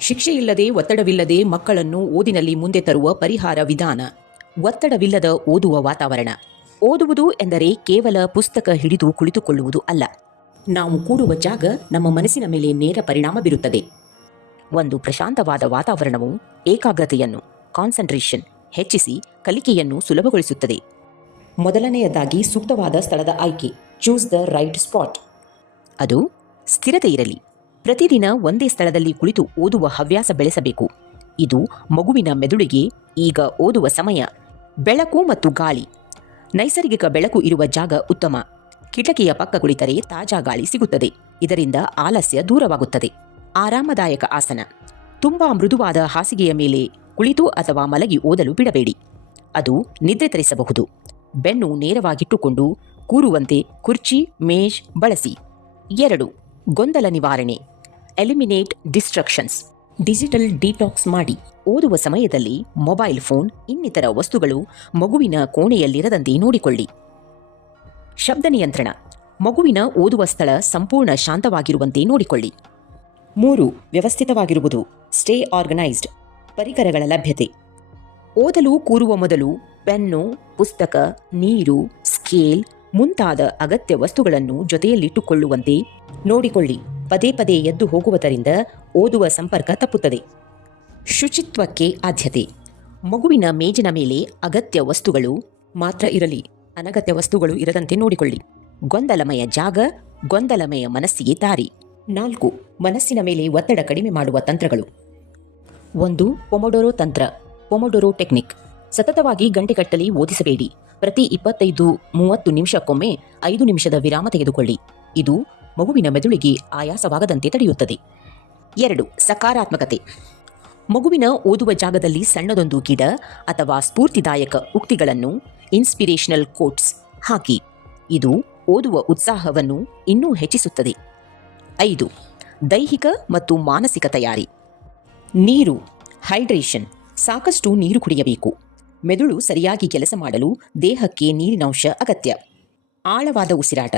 ಶಿಕ್ಷೆಯಿಲ್ಲದೆ ಒತ್ತಡವಿಲ್ಲದೆ ಮಕ್ಕಳನ್ನು ಓದಿನಲ್ಲಿ ಮುಂದೆ ತರುವ ಪರಿಹಾರ ವಿಧಾನ. ಒತ್ತಡವಿಲ್ಲದ ಓದುವ ವಾತಾವರಣ. ಓದುವುದು ಎಂದರೆ ಕೇವಲ ಪುಸ್ತಕ ಹಿಡಿದು ಕುಳಿತುಕೊಳ್ಳುವುದು ಅಲ್ಲ. ನಾವು ಕೂಡುವ ಜಾಗ ನಮ್ಮ ಮನಸ್ಸಿನ ಮೇಲೆ ನೇರ ಪರಿಣಾಮ ಬೀರುತ್ತದೆ. ಒಂದು ಪ್ರಶಾಂತವಾದ ವಾತಾವರಣವು ಏಕಾಗ್ರತೆಯನ್ನು ಕಾನ್ಸಂಟ್ರೇಷನ್ ಹೆಚ್ಚಿಸಿ ಕಲಿಕೆಯನ್ನು ಸುಲಭಗೊಳಿಸುತ್ತದೆ. ಮೊದಲನೆಯದಾಗಿ ಸೂಕ್ತವಾದ ಸ್ಥಳದ ಆಯ್ಕೆ. Choose the right spot. ಅದು ಸ್ಥಿರತೆ ಇರಲಿ. ಪ್ರತಿದಿನ ಒಂದೇ ಸ್ಥಳದಲ್ಲಿ ಕುಳಿತು ಓದುವ ಹವ್ಯಾಸ ಬೆಳೆಸಬೇಕು. ಇದು ಮಗುವಿನ ಮೆದುಳಿಗೆ ಈಗ ಓದುವ ಸಮಯ. ಬೆಳಕು ಮತ್ತು ಗಾಳಿ. ನೈಸರ್ಗಿಕ ಬೆಳಕು ಇರುವ ಜಾಗ ಉತ್ತಮ. ಕಿಟಕಿಯ ಪಕ್ಕ ಕುಳಿತರೆ ತಾಜಾ ಗಾಳಿ ಸಿಗುತ್ತದೆ. ಇದರಿಂದ ಆಲಸ್ಯ ದೂರವಾಗುತ್ತದೆ. ಆರಾಮದಾಯಕ ಆಸನ. ತುಂಬಾ ಮೃದುವಾದ ಹಾಸಿಗೆಯ ಮೇಲೆ ಕುಳಿತು ಅಥವಾ ಮಲಗಿ ಓದಲು ಬಿಡಬೇಡಿ. ಅದು ನಿದ್ರೆ ತರಿಸಬಹುದು. ಬೆನ್ನು ನೇರವಾಗಿಟ್ಟುಕೊಂಡು ಕೂರುವಂತೆ ಕುರ್ಚಿ ಮೇಜ್ ಬಳಸಿ. 2. ಗೊಂದಲ ನಿವಾರಣೆ. ಎಲಿಮಿನೇಟ್ ಡಿಸ್ಟ್ರಕ್ಷನ್ಸ್. ಡಿಜಿಟಲ್ ಡಿಟಾಕ್ಸ್ ಮಾಡಿ. ಓದುವ ಸಮಯದಲ್ಲಿ ಮೊಬೈಲ್ ಫೋನ್ ಇನ್ನಿತರ ವಸ್ತುಗಳು ಮಗುವಿನ ಕೋಣೆಯಲ್ಲಿರದಂತೆ ನೋಡಿಕೊಳ್ಳಿ. ಶಬ್ದ ನಿಯಂತ್ರಣ. ಮಗುವಿನ ಓದುವ ಸ್ಥಳ ಸಂಪೂರ್ಣ ಶಾಂತವಾಗಿರುವಂತೆ ನೋಡಿಕೊಳ್ಳಿ. 3. ವ್ಯವಸ್ಥಿತವಾಗಿರುವುದು. Stay organised. ಪರಿಕರಗಳ ಲಭ್ಯತೆ. ಓದಲು ಕೂರುವ ಮೊದಲು ಪೆನ್ನು, ಪುಸ್ತಕ, ನೀರು, ಸ್ಕೇಲ್ ಮುಂತಾದ ಅಗತ್ಯ ವಸ್ತುಗಳನ್ನು ಜೊತೆಯಲ್ಲಿಟ್ಟುಕೊಳ್ಳುವಂತೆ ನೋಡಿಕೊಳ್ಳಿ. ಪದೇ ಪದೇ ಎದ್ದು ಹೋಗುವುದರಿಂದ ಓದುವ ಸಂಪರ್ಕ ತಪ್ಪುತ್ತದೆ. ಶುಚಿತ್ವಕ್ಕೆ ಆದ್ಯತೆ. ಮಗುವಿನ ಮೇಜಿನ ಮೇಲೆ ಅಗತ್ಯ ವಸ್ತುಗಳು ಮಾತ್ರ ಇರಲಿ. ಅನಗತ್ಯ ವಸ್ತುಗಳು ಇರದಂತೆ ನೋಡಿಕೊಳ್ಳಿ. ಗೊಂದಲಮಯ ಜಾಗ, ಗೊಂದಲಮಯ ಮನಸ್ಸಿಗೆ ದಾರಿ. 4. ಮನಸ್ಸಿನ ಮೇಲೆ ಒತ್ತಡ ಕಡಿಮೆ ಮಾಡುವ ತಂತ್ರಗಳು. 1. ಪೊಮೊಡೊರೊ ತಂತ್ರ. ಪೊಮೊಡೊರೊ ಟೆಕ್ನಿಕ್. ಸತತವಾಗಿ ಗಂಟೆಗಟ್ಟಲೆ ಓದಿಸಬೇಡಿ. ಪ್ರತಿ 25-30 ನಿಮಿಷಕ್ಕೊಮ್ಮೆ 5 ನಿಮಿಷದ ವಿರಾಮ ತೆಗೆದುಕೊಳ್ಳಿ. ಇದು ಮಗುವಿನ ಮೆದುಳಿಗೆ ಆಯಾಸವಾಗದಂತೆ ತಡೆಯುತ್ತದೆ. 2. ಸಕಾರಾತ್ಮಕತೆ. ಮಗುವಿನ ಓದುವ ಜಾಗದಲ್ಲಿ ಸಣ್ಣದೊಂದು ಗಿಡ ಅಥವಾ ಸ್ಫೂರ್ತಿದಾಯಕ ಉಕ್ತಿಗಳನ್ನು ಇನ್ಸ್ಪಿರೇಷನಲ್ ಕೋಟ್ಸ್ ಹಾಕಿ. ಇದು ಓದುವ ಉತ್ಸಾಹವನ್ನು ಇನ್ನೂ ಹೆಚ್ಚಿಸುತ್ತದೆ. 5. ದೈಹಿಕ ಮತ್ತು ಮಾನಸಿಕ ತಯಾರಿ. ನೀರು ಹೈಡ್ರೇಷನ್. ಸಾಕಷ್ಟು ನೀರು ಕುಡಿಯಬೇಕು. ಮೆದುಳು ಸರಿಯಾಗಿ ಕೆಲಸ ಮಾಡಲು ದೇಹಕ್ಕೆ ನೀರಿನಂಶ ಅಗತ್ಯ. ಆಳವಾದ ಉಸಿರಾಟ.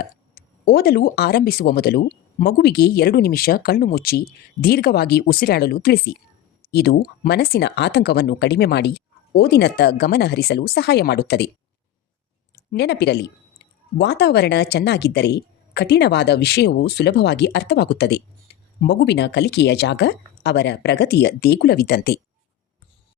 ಓದಲು ಆರಂಭಿಸುವ ಮೊದಲು ಮಗುವಿಗೆ 2 ನಿಮಿಷ ಕಣ್ಣು ಮುಚ್ಚಿ ದೀರ್ಘವಾಗಿ ಉಸಿರಾಡಲು ತಿಳಿಸಿ. ಇದು ಮನಸ್ಸಿನ ಆತಂಕವನ್ನು ಕಡಿಮೆ ಮಾಡಿ ಓದಿನತ್ತ ಗಮನ ಹರಿಸಲು ಸಹಾಯ ಮಾಡುತ್ತದೆ. ನೆನಪಿರಲಿ, ವಾತಾವರಣ ಚೆನ್ನಾಗಿದ್ದರೆ ಕಠಿಣವಾದ ವಿಷಯವು ಸುಲಭವಾಗಿ ಅರ್ಥವಾಗುತ್ತದೆ. ಮಗುವಿನ ಕಲಿಕೆಯ ಜಾಗ ಅವರ ಪ್ರಗತಿಯ ದೇಗುಲವಿದ್ದಂತೆ.